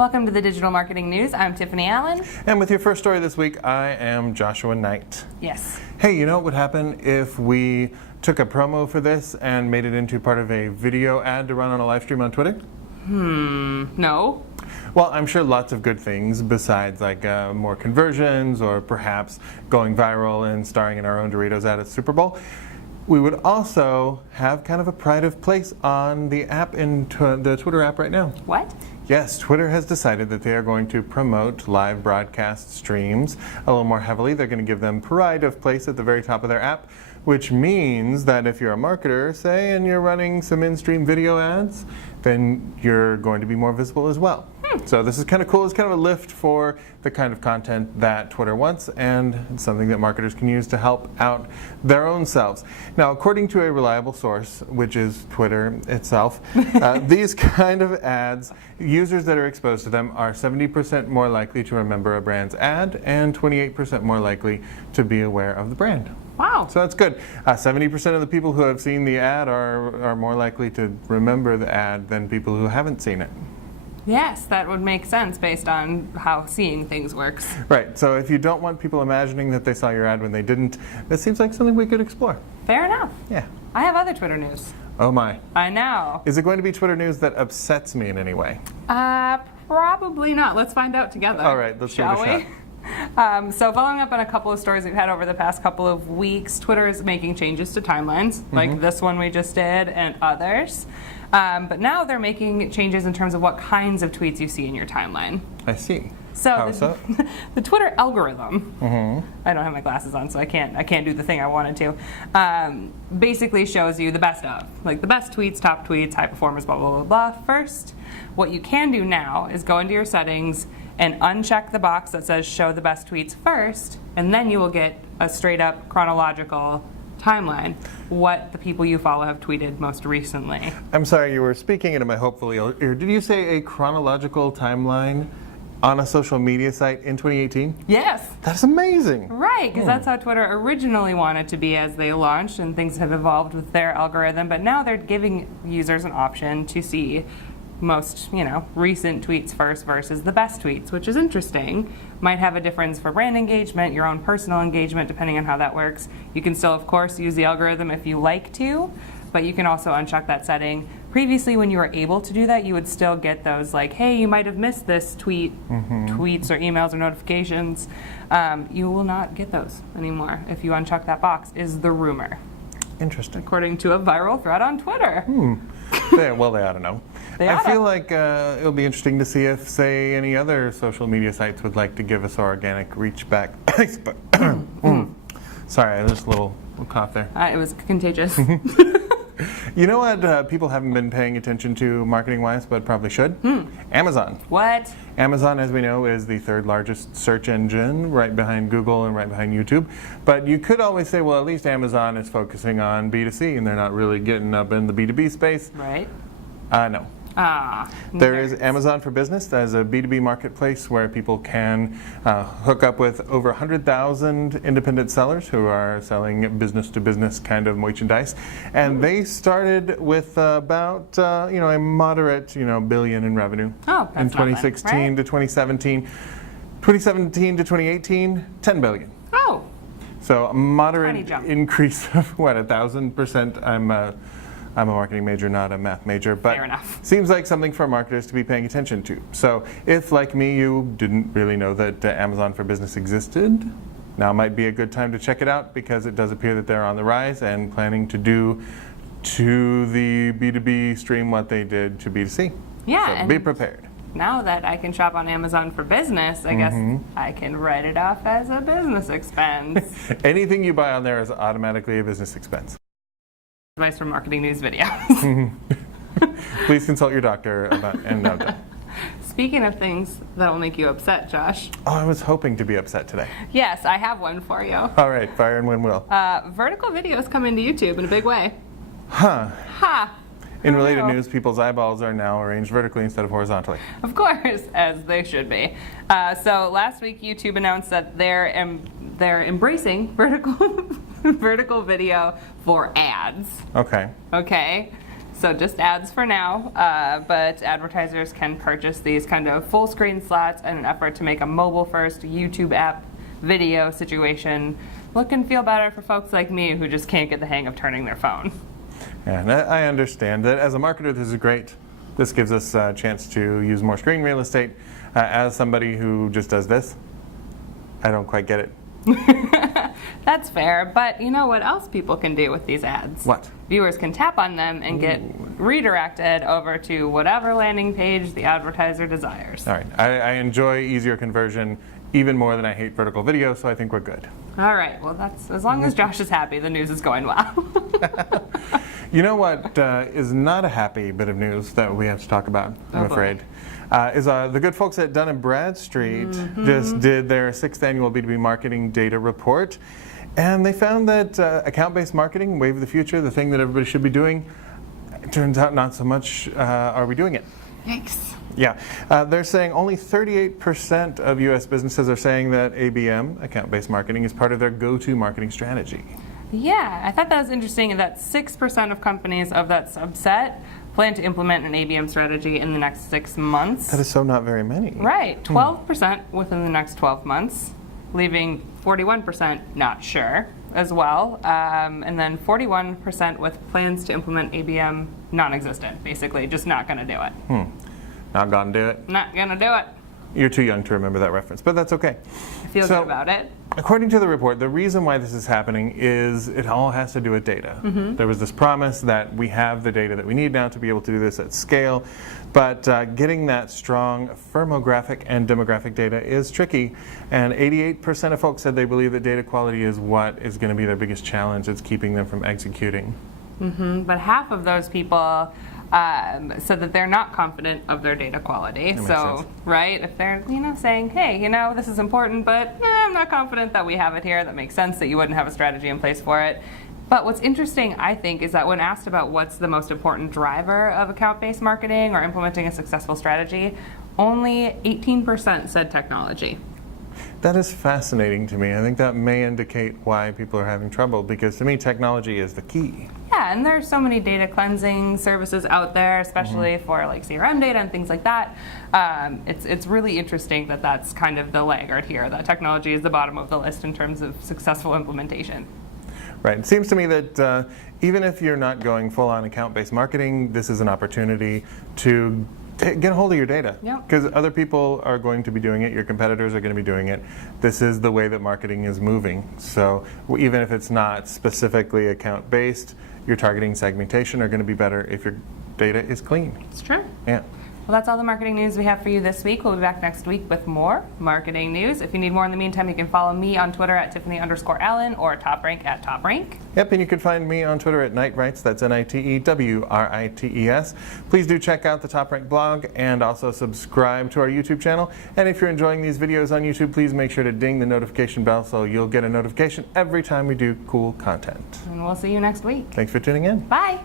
Welcome to the Digital Marketing News. I'm Tiffani Allen. And with your first story this week, I am Joshua Nite. Yes. Hey, you know what would happen if we took a promo for this and made it into part of a video ad to run on a live stream on Twitter? No. Well, I'm sure lots of good things besides like more conversions or perhaps going viral and starring in our own Doritos ad at Super Bowl. We would also have kind of a pride of place on the app in the Twitter app right now. What? Yes, Twitter has decided that they are going to promote live broadcast streams a little more heavily. They're going to give them pride of place at the very top of their app, which means that if you're a marketer, say, and you're running some in-stream video ads, then you're going to be more visible as well. So this is kind of cool. It's kind of a lift for the kind of content that Twitter wants, and it's something that marketers can use to help out their own selves. Now, according to a reliable source, which is Twitter itself, these kind of ads, users that are exposed to them are 70% more likely to remember a brand's ad and 28% more likely to be aware of the brand. Wow. So that's good. 70% of the people who have seen the ad are more likely to remember the ad than people who haven't seen it. Yes, that would make sense based on how seeing things works. Right. So if you don't want people imagining that they saw your ad when they didn't, that seems like something we could explore. Fair enough. Yeah. I have other Twitter news. Oh my. I know. Is it going to be Twitter news that upsets me in any way? Probably not. Let's find out together. All right, let's give it a shot. So following up on a couple of stories we've had over the past couple of weeks, Twitter is making changes to timelines, like this one we just did and others. But now they're making changes in terms of what kinds of tweets you see in your timeline. I see. So How so? The Twitter algorithm, I don't have my glasses on, so I can't do the thing I wanted to, basically shows you the best of, like the best tweets, top tweets, high performers, blah, blah, blah, blah. First, what you can do now is go into your settings and uncheck the box that says show the best tweets first, and then you will get a straight up chronological timeline, what the people you follow have tweeted most recently. I'm sorry, you were speaking into my hopefully ear. Did you say a chronological timeline on a social media site in 2018? Yes. That's amazing. Right, because that's how Twitter originally wanted to be as they launched, and things have evolved with their algorithm, but now they're giving users an option to see most, recent tweets first versus the best tweets, which is interesting. Might have a difference for brand engagement, your own personal engagement, depending on how that works. You can still, of course, use the algorithm if you like to, but you can also uncheck that setting. Previously, when you were able to do that, you would still get those like, hey, you might have missed this tweet, tweets or emails or notifications. You will not get those anymore if you uncheck that box, is the rumor. Interesting. According to a viral thread on Twitter. They ought to know. I oughta. feel like it'll be interesting to see if, say, any other social media sites would like to give us organic reach back. Sorry, there's a little cough there. It was contagious. You know what people haven't been paying attention to marketing-wise, but probably should? Amazon. What? Amazon, as we know, is the third largest search engine, right behind Google and right behind YouTube. But you could always say, well, at least Amazon is focusing on B2C, and they're not really getting up in the B2B space. Right. No. There is nerds. Amazon for Business as a B2B marketplace where people can hook up with over 100,000 independent sellers who are selling business-to-business kind of merchandise. And they started with about a moderate billion in revenue in 2016 to 2017. 2017 to 2018, 10 billion. Oh. So a moderate increase of what, 1,000%. I'm a marketing major, not a math major, but fair enough. Seems like something for marketers to be paying attention to. So if, like me, you didn't really know that Amazon for Business existed, now might be a good time to check it out because it does appear that they're on the rise and planning to do to the B2B stream what they did to B2C. Yeah. So and be prepared. Now that I can shop on Amazon for Business, I guess I can write it off as a business expense. Anything you buy on there is automatically a business expense. Advice from marketing news videos. Please consult your doctor about and no. Speaking of things that will make you upset, Josh. Oh, I was hoping to be upset today. Yes, I have one for you. All right, fire and wind will. Vertical videos come into YouTube in a big way. Ha! In related news, people's eyeballs are now arranged vertically instead of horizontally. Of course, as they should be. So last week, YouTube announced that they're embracing vertical video for ads. Okay. Okay. So just ads for now, but advertisers can purchase these kind of full screen slots in an effort to make a mobile first YouTube app video situation look and feel better for folks like me who just can't get the hang of turning their phone. And I understand that as a marketer, this is great. This gives us a chance to use more screen real estate. As somebody who just does this, I don't quite get it. That's fair, but you know what else people can do with these ads? What? Viewers can tap on them and get redirected over to whatever landing page the advertiser desires. All right, I enjoy easier conversion even more than I hate vertical video, so I think we're good. All right, well, that's as long as Josh is happy, the news is going well. You know what is not a happy bit of news that we have to talk about, I'm afraid, is the good folks at Dun Bradstreet just did their 6th annual B2B marketing data report, and they found that account-based marketing, wave of the future, the thing that everybody should be doing, it turns out not so much are we doing it. Yikes. Yeah, they're saying only 38% of U.S. businesses are saying that ABM, account-based marketing, is part of their go-to marketing strategy. Yeah, I thought that was interesting that 6% of companies of that subset plan to implement an ABM strategy in the next 6 months. That is so not very many. Right, 12% within the next 12 months, leaving 41% not sure as well, and then 41% with plans to implement ABM non-existent, basically just not going to do it. Not gonna do it. Not going to do it. You're too young to remember that reference, but that's okay. I feel good about it. According to the report, the reason why this is happening is it all has to do with data. There was this promise that we have the data that we need now to be able to do this at scale, but getting that strong firmographic and demographic data is tricky, and 88% of folks said they believe that data quality is what is going to be their biggest challenge. It's keeping them from executing. But half of those people said that they're not confident of their data quality. So, right, if they're saying, hey, this is important, but I'm not confident that we have it here, that makes sense that you wouldn't have a strategy in place for it. But what's interesting, I think, is that when asked about what's the most important driver of account-based marketing or implementing a successful strategy, only 18% said technology. That is fascinating to me. I think that may indicate why people are having trouble, because to me, technology is the key. Yeah, and there's so many data cleansing services out there, especially for like CRM data and things like that. It's really interesting that that's kind of the laggard here, that technology is the bottom of the list in terms of successful implementation. Right. It seems to me that even if you're not going full-on account-based marketing, this is an opportunity to get a hold of your data. Because other people are going to be doing it, your competitors are going to be doing it. This is the way that marketing is moving. So even if it's not specifically account-based, your targeting segmentation are going to be better if your data is clean. It's true. Yeah. Well, that's all the marketing news we have for you this week. We'll be back next week with more marketing news. If you need more in the meantime, you can follow me on Twitter at Tiffani_Allen or TopRank at TopRank. Yep, and you can find me on Twitter at Nitewrites. That's NITEWRITES. Please do check out the TopRank blog and also subscribe to our YouTube channel. And if you're enjoying these videos on YouTube, please make sure to ding the notification bell so you'll get a notification every time we do cool content. And we'll see you next week. Thanks for tuning in. Bye.